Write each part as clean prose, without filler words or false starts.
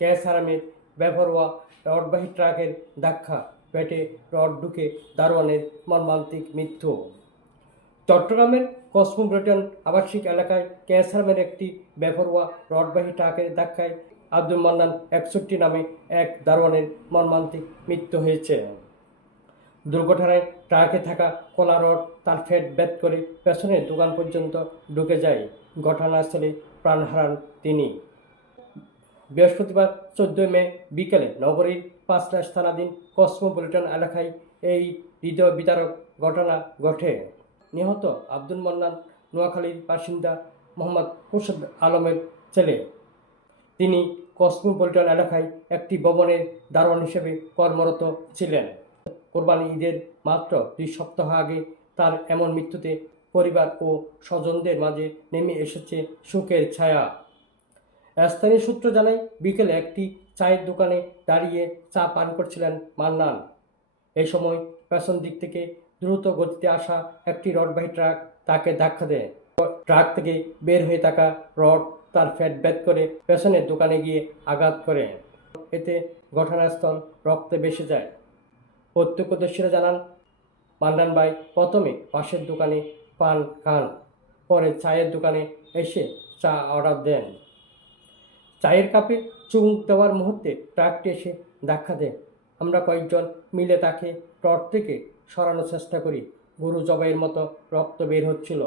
কেএসআরএমের বেপরোয়া রডবাহী ট্রাকের ধাক্কা, পেটে রড ঢুকে দারোয়ানের মর্মান্তিক মৃত্যু। চট্টগ্রামের কসমোপলিটন আবাসিক এলাকায় কেএসআরএমের একটি বেপরোয়া রডবাহী ট্রাকের ধাক্কায় আব্দুল মান্নান 61 নামে এক দারোয়ানের মর্মান্তিক মৃত্যু হয়েছে। দুর্ঘটনায় ট্রাকে থাকা কলা রড তার ফেট ভেদ করে পেছনের দোকান পর্যন্ত ঢুকে যায়। ঘটনাস্থলে প্রাণ হারান তিনি। বৃহস্পতিবার 14 মে বিকেলে নগরীর 5 থানাধীন কসমোপলিটন এলাকায় এই হৃদয় বিদারক ঘটনা ঘটে। নিহত আব্দুল মান্নান নোয়াখালীর বাসিন্দা মোহাম্মদ খুরশেদ আলমের ছেলে। তিনি কসমোপলিটন এলাকায় একটি ভবনের দারোয়ান হিসেবে কর্মরত ছিলেন। কোরবানি ঈদের মাত্র 2 সপ্তাহ আগে তার এমন মৃত্যুতে পরিবার ও স্বজনদের মাঝে নেমে এসেছে শোকের ছায়া। স্থানীয় সূত্র জানায়, বিকেলে একটি চায়ের দোকানে দাঁড়িয়ে চা পান করছিলেন মান্নান। এই সময় পেছন দিক থেকে দ্রুত গতিতে আসা একটি রডবাহী ট্রাক তাকে ধাক্কা দেয়। ট্রাক থেকে বের হয়ে থাকা রড তার ফেট ভেদ করে পেছনের দোকানে গিয়ে আঘাত করে। এতে ঘটনাস্থল রক্তে ভেসে যায়। প্রত্যক্ষদর্শীরা জানান, মান্নান ভাই প্রথমে পাশের দোকানে পান খান, পরে চায়ের দোকানে এসে চা অর্ডার দেন। চায়ের কাপে চুমুক দেওয়ার মুহূর্তে ট্রাকটি এসে ধাক্কা দেয়। আমরা কয়েকজন মিলে তাকে ট্রক থেকে সরানোর চেষ্টা করি। গরু জবাইয়ের মতো রক্ত বের হচ্ছিল।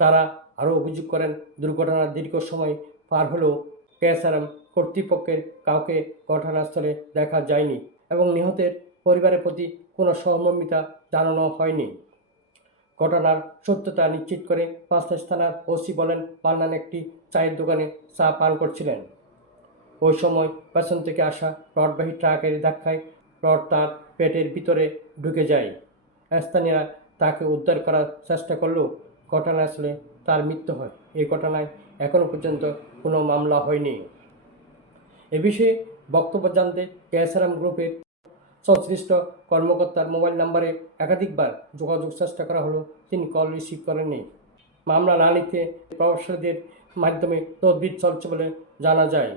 তারা আরও অভিযোগ করেন, দুর্ঘটনার দীর্ঘ সময় পার হলেও কেএসআরএম কর্তৃপক্ষের কাউকে ঘটনাস্থলে দেখা যায়নি এবং নিহতের পরিবারের প্রতি কোনো সহমর্মিতা জানানো হয়নি। ঘটনার সত্যতা নিশ্চিত করে 5 থানার ওসি বলেন, মান্নান একটি চায়ের দোকানে চা পান করছিলেন। ওই সময় পেছন থেকে আসা রডবাহী ট্রাকের ধাক্কায় রড তার পেটের ভিতরে ঢুকে যায়। স্থানীয়রা তাকে উদ্ধার করার চেষ্টা করলেও ঘটনাস্থলে তার মৃত্যু হয়। এই ঘটনায় এখনও পর্যন্ত কোনো মামলা হয়নি। এ বিষয়ে বক্তব্য জানতে কেএসআরএম গ্রুপের সংশ্লিষ্ট কর্মকর্তার মোবাইল নম্বরে একাধিকবার যোগাযোগ চেষ্টা করা হলেও তিনি কল রিসিভ করেননি। মামলা না নিতে প্রভাবশালীদের মাধ্যমে তদবির চলছে বলে জানা যায়।